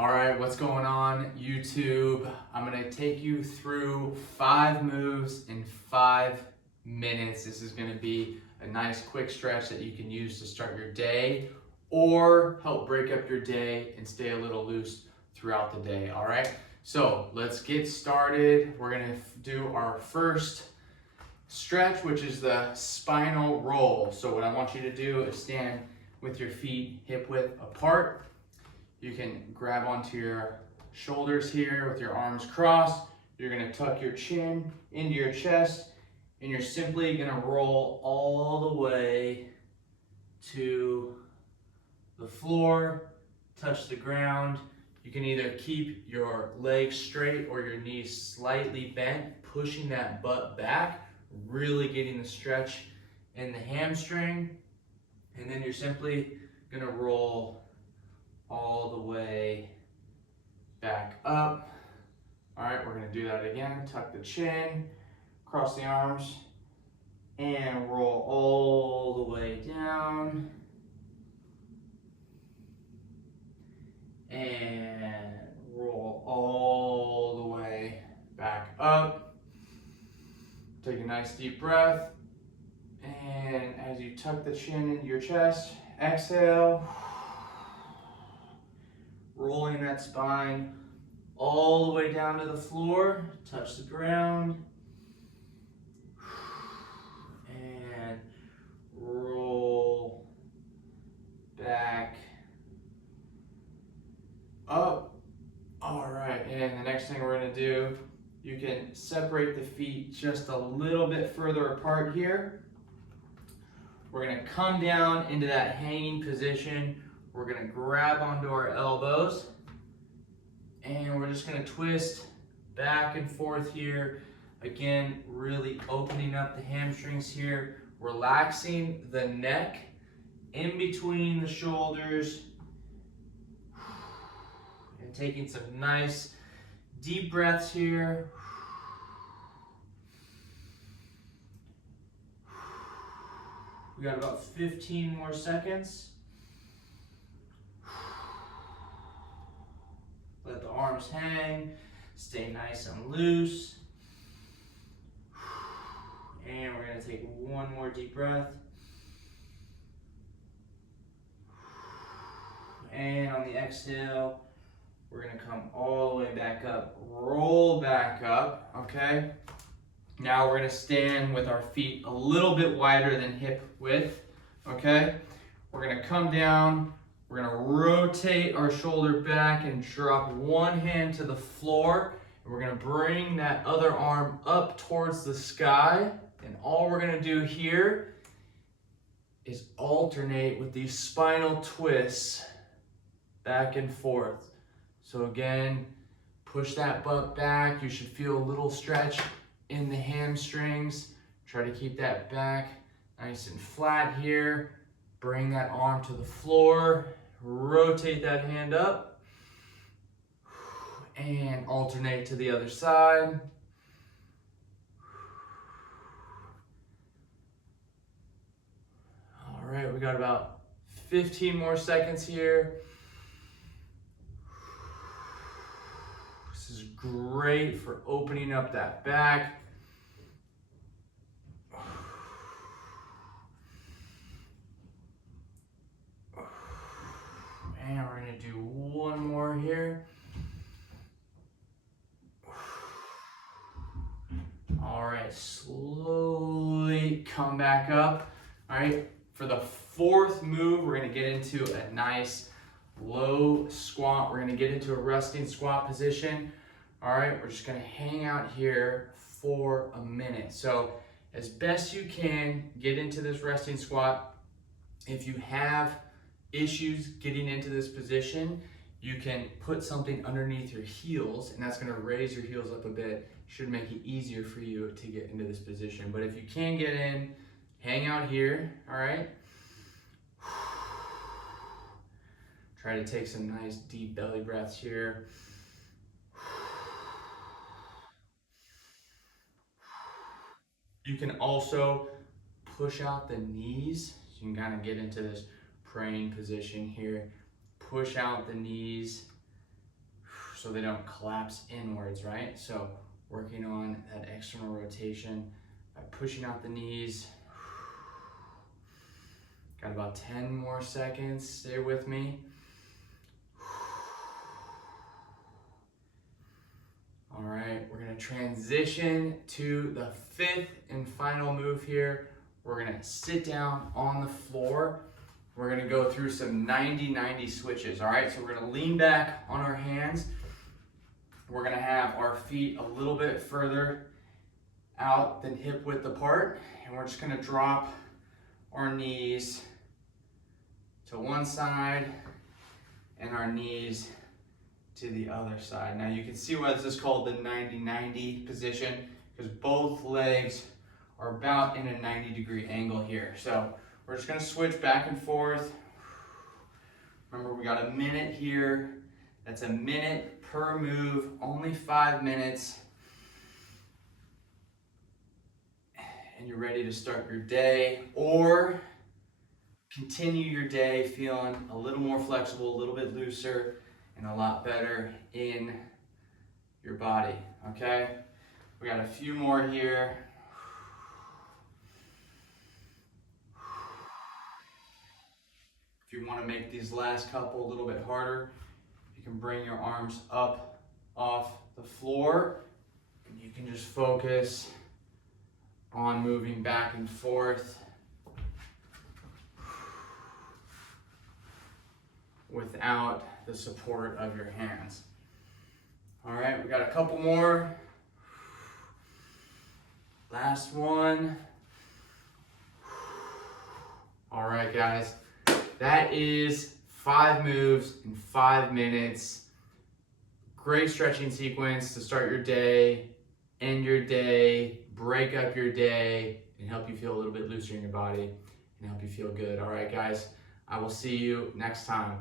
All right, what's going on, YouTube? I'm gonna take you through 5 moves in 5 minutes. This is gonna be a nice quick stretch that you can use to start your day or help break up your day and stay a little loose throughout the day, all right? So let's get started. We're gonna do our first stretch, which is the spinal roll. So what I want you to do is stand with your feet hip width apart. You can grab onto your shoulders here with your arms crossed. You're gonna tuck your chin into your chest, and you're simply gonna roll all the way to the floor, touch the ground. You can either keep your legs straight or your knees slightly bent, pushing that butt back, really getting the stretch in the hamstring. And then you're simply gonna roll all the way back up. All right, we're gonna do that again. Tuck the chin, cross the arms, and roll all the way down. And roll all the way back up. Take a nice deep breath. And as you tuck the chin into your chest, exhale. Rolling that spine all the way down to the floor, touch the ground, and roll back up. All right, and the next thing we're gonna do, you can separate the feet just a little bit further apart here. We're gonna come down into that hanging position. We're gonna grab onto our elbows and we're just gonna twist back and forth here. Again, really opening up the hamstrings here, relaxing the neck in between the shoulders, and taking some nice deep breaths here. We got about 15 more seconds. Let the arms hang, stay nice and loose. And we're gonna take one more deep breath. And on the exhale, we're gonna come all the way back up, roll back up, okay? Now we're gonna stand with our feet a little bit wider than hip width, okay? We're gonna come down. We're gonna rotate our shoulder back and drop one hand to the floor. And we're gonna bring that other arm up towards the sky. And all we're gonna do here is alternate with these spinal twists back and forth. So again, push that butt back. You should feel a little stretch in the hamstrings. Try to keep that back nice and flat here. Bring that arm to the floor. Rotate that hand up and alternate to the other side. All right, we got about 15 more seconds here. This is great for opening up that back. And we're gonna do one more here. All right, slowly come back up. All right, for the 4th move, we're gonna get into a nice low squat. We're gonna get into a resting squat position. All right, we're just gonna hang out here for a minute. So as best you can, get into this resting squat. If you have issues getting into this position, you can put something underneath your heels, and that's gonna raise your heels up a bit. Should make it easier for you to get into this position. But if you can get in, hang out here, all right? Try to take some nice deep belly breaths here. You can also push out the knees. So you can kind of get into this praying position here. Push out the knees so they don't collapse inwards, right? So working on that external rotation by pushing out the knees. Got about 10 more seconds, stay with me. All right, we're gonna transition to the 5th and final move here. We're gonna sit down on the floor. We're gonna go through some 90-90 switches, all right? So we're gonna lean back on our hands. We're gonna have our feet a little bit further out than hip width apart, and we're just gonna drop our knees to one side and our knees to the other side. Now you can see why this is called the 90-90 position, because both legs are about in a 90-degree angle here. So we're just gonna switch back and forth. Remember, we got a minute here. That's a minute per move, only 5 minutes. And you're ready to start your day, or continue your day feeling a little more flexible, a little bit looser, and a lot better in your body, okay? We got a few more here. If you want to make these last couple a little bit harder, you can bring your arms up off the floor, and you can just focus on moving back and forth without the support of your hands. All right, we got a couple more. Last one. All right, guys, that is 5 moves in 5 minutes. Great stretching sequence to start your day, end your day, break up your day, and help you feel a little bit looser in your body and help you feel good. All right, guys, I will see you next time.